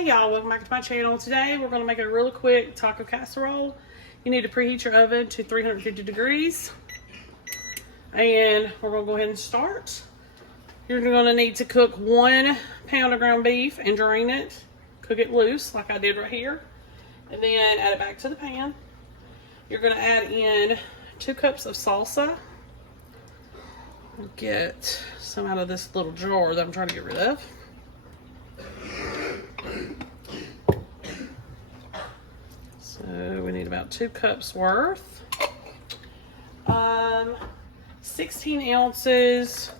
Hey y'all, welcome back to my channel. Today we're going to make a really quick taco casserole. You need to preheat your oven to 350 degrees. And we're going to go ahead and start. You're going to need to cook 1 pound of ground beef and drain it. Cook it loose like I did right here. And then add it back to the pan. You're going to add in 2 cups of salsa. Get some out of this little jar that I'm trying to get rid of. So we need about 2 cups worth. 16 ounces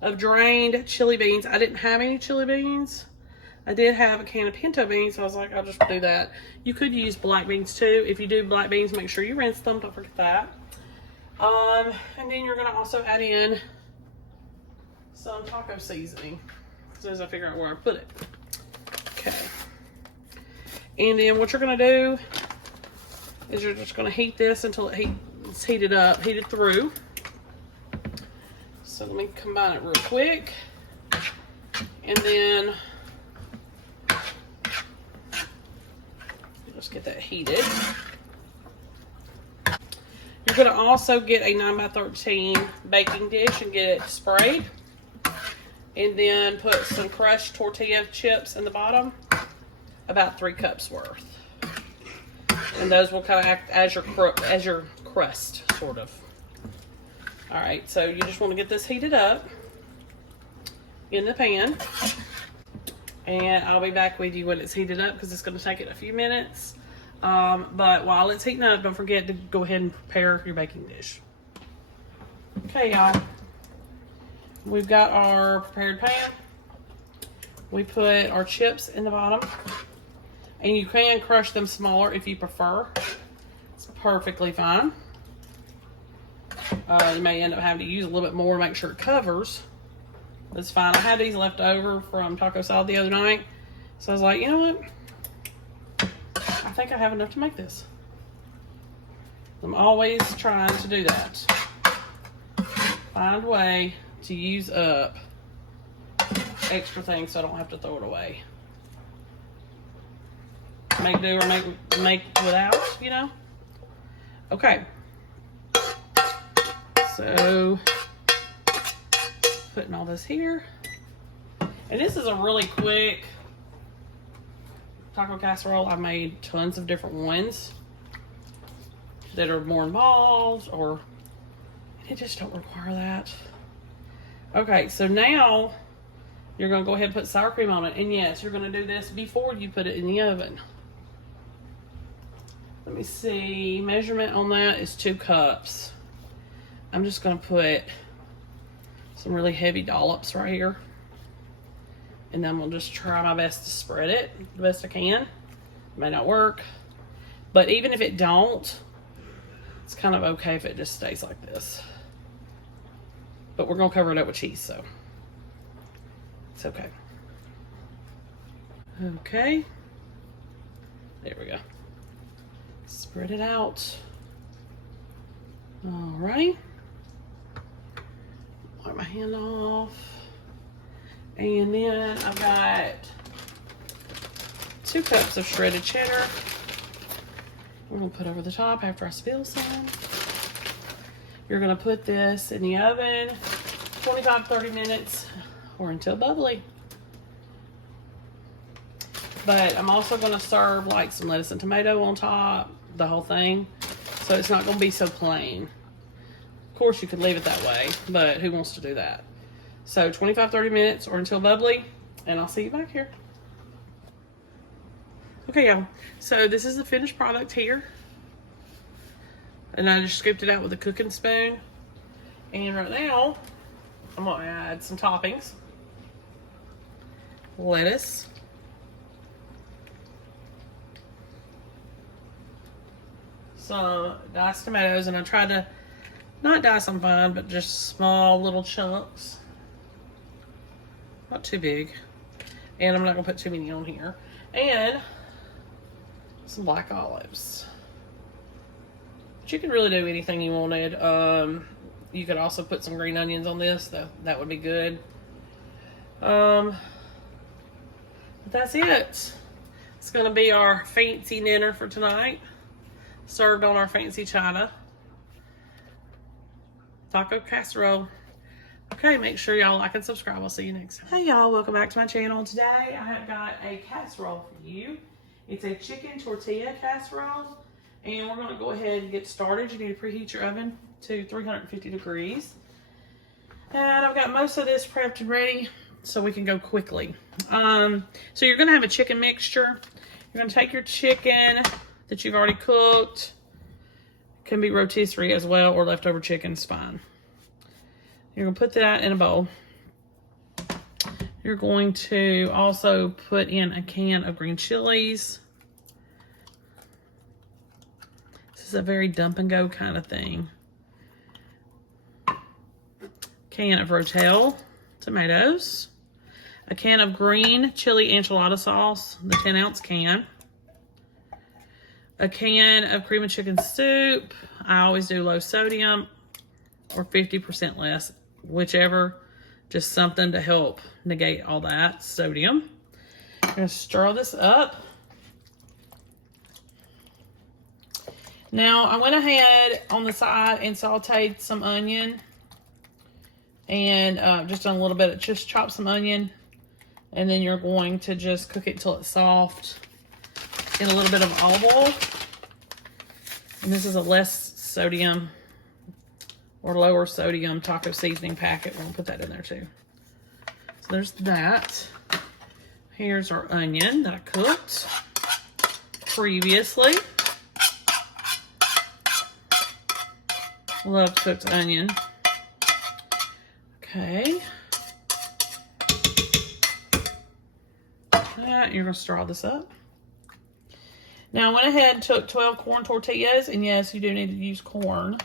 of drained chili beans. I didn't have any chili beans. I did have a can of pinto beans, so I was like, I'll just do that. You could use black beans too. If you do black beans, make sure you rinse them. Don't forget that. And then you're going to also add in some taco seasoning as I figure out where I put it. Okay. And then what you're going to do is you're just going to heat this until it's heated up, heated through. So let me combine it real quick. And then just get that heated. You're going to also get a 9x13 baking dish and get it sprayed. And then put some crushed tortilla chips in the bottom. About 3 cups worth. And those will kind of act as your crust, sort of. Alright, so you just want to get this heated up in the pan. And I'll be back with you when it's heated up because it's going to take it a few minutes. But while it's heating up, don't forget to go ahead and prepare your baking dish. Okay, y'all. We've got our prepared pan. We put our chips in the bottom. And you can crush them smaller if you prefer. It's perfectly fine. You may end up having to use a little bit more to make sure it covers. That's fine. I had these left over from taco salad the other night. So I was like, you know what? I think I have enough to make this. I'm always trying to do that. Find a way to use up extra things so I don't have to throw it away. Make do or make without, you know? Okay. So, putting all this here. And this is a really quick taco casserole. I made tons of different ones that are more involved, or it just don't require that. Okay, so now you're going to go ahead and put sour cream on it. And yes, you're going to do this before you put it in the oven. Let me see, measurement on that is 2 cups. I'm just going to put some really heavy dollops right here. And then we'll just try my best to spread it the best I can. It may not work. But even if it don't, it's kind of okay if it just stays like this. But we're going to cover it up with cheese, so it's okay. Okay. There we go. Spread it out. All right. Wipe my hand off. And then I've got 2 cups of shredded cheddar. We're going to put over the top after I spill some. You're going to put this in the oven 25-30 minutes or until bubbly. But I'm also going to serve like some lettuce and tomato on top, the whole thing. So it's not going to be so plain. Of course, you could leave it that way, but who wants to do that? So 25-30 minutes or until bubbly, and I'll see you back here. Okay, y'all. So this is the finished product here. And I just scooped it out with a cooking spoon. And right now, I'm going to add some toppings. Lettuce. Some diced tomatoes, and I tried to not dice them fine, but just small little chunks. Not too big. And I'm not going to put too many on here. And some black olives. But you could really do anything you wanted. You could also put some green onions on this. That would be good. But that's it. It's gonna be our fancy dinner for tonight. Served on our fancy china. Taco casserole. Okay, make sure y'all like and subscribe. I'll see you next time. Hey y'all, welcome back to my channel. Today I have got a casserole for you. It's a chicken tortilla casserole. And we're gonna go ahead and get started. You need to preheat your oven to 350 degrees. And I've got most of this prepped and ready so we can go quickly. So you're gonna have a chicken mixture. You're gonna take your chicken that you've already cooked. It can be rotisserie as well, or leftover chicken's fine. You're gonna put that in a bowl. You're going to also put in a can of green chilies. This is a very dump and go kind of thing. Can of Rotel tomatoes. A can of green chili enchilada sauce, the 10-ounce can. A can of cream of chicken soup. I always do low sodium or 50% less, whichever. Just something to help negate all that sodium. I'm going to stir this up. Now, I went ahead on the side and sauteed some onion. And just done a little bit, just chop some onion. And then you're going to just cook it until it's soft in a little bit of olive oil. And this is a less sodium or lower sodium taco seasoning packet. We're gonna put that in there too. So there's that. Here's our onion that I cooked previously. Love cooked onion. Okay. You're gonna stir all this up. Now I went ahead and took 12 corn tortillas, and yes, you do need to use corn.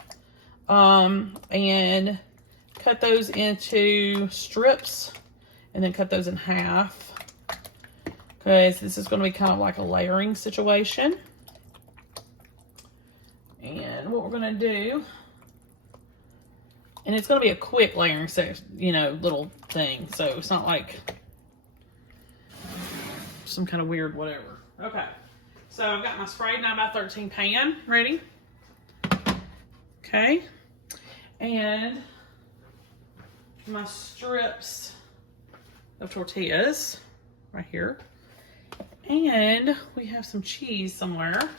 And cut those into strips, and then cut those in half. Because this is gonna be kind of like a layering situation. And what we're gonna do, and it's gonna be a quick layering, little thing. So it's not like some kind of weird whatever. Okay, so I've got my sprayed 9x13 pan ready. Okay, and my strips of tortillas right here. And we have some cheese somewhere.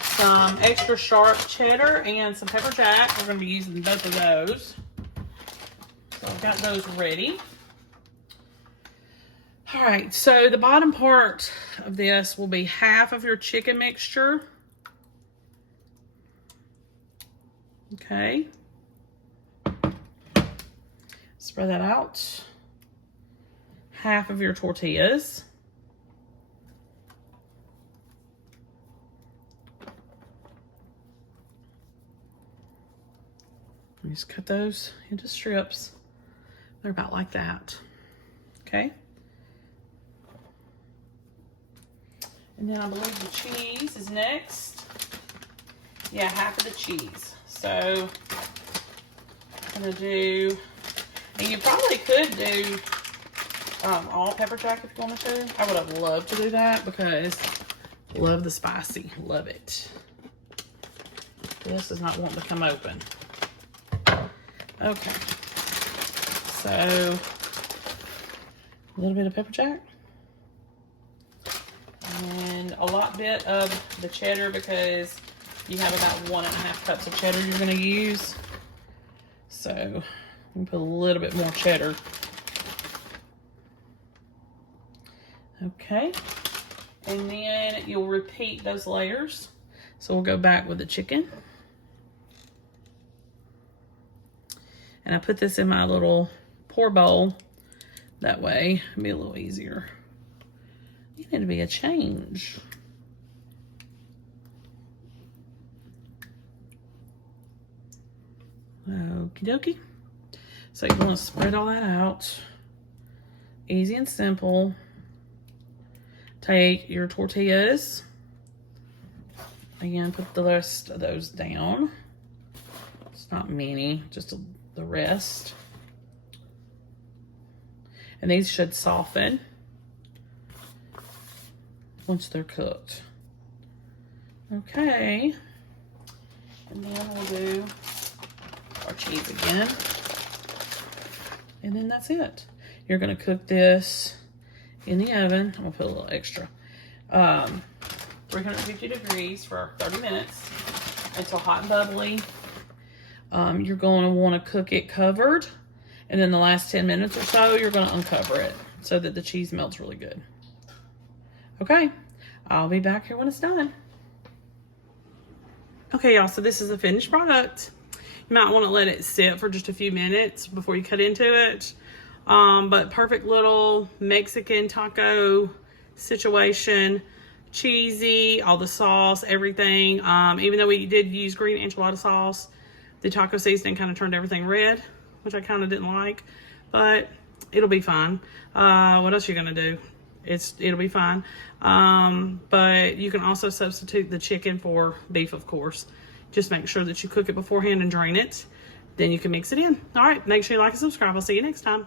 Some extra sharp cheddar and some pepper jack. We're going to be using both of those. So I've got those ready. All right, so the bottom part of this will be half of your chicken mixture. Okay. Spread that out. Half of your tortillas. Just cut those into strips. They're about like that. Okay. And then I believe the cheese is next. Yeah, half of the cheese. So I'm gonna do, and you probably could do all pepper jack if you wanted to. I would have loved to do that because I love the spicy, love it. This is not wanting to come open. Okay, so a little bit of pepper jack. And a lot bit of the cheddar because you have about 1.5 cups of cheddar you're going to use. So I'm going to put a little bit more cheddar. Okay. And then you'll repeat those layers. So we'll go back with the chicken. And I put this in my little pour bowl. That way it'll be a little easier. You need to be a change. Okie dokie. So you want to spread all that out. Easy and simple. Take your tortillas. Again, put the rest of those down. It's not many, just the rest. And these should soften. once they're cooked. Okay. And then we'll do our cheese again. And then that's it. You're gonna cook this in the oven. I'm gonna put a little extra. 350 degrees for 30 minutes until hot and bubbly. You're going to want to cook it covered, and then the last 10 minutes or so, you're going to uncover it so that the cheese melts really good. Okay, I'll be back here when it's done. Okay, y'all, so this is a finished product. You might want to let it sit for just a few minutes before you cut into it. But perfect little Mexican taco situation. Cheesy, all the sauce, everything. Even though we did use green enchilada sauce, the taco seasoning kind of turned everything red, which I kind of didn't like, but it'll be fine. What else are you gonna do? It'll be fine. But you can also substitute the chicken for beef, of course. Just make sure that you cook it beforehand and drain it. Then you can mix it in. All right, make sure you like and subscribe. I'll see you next time.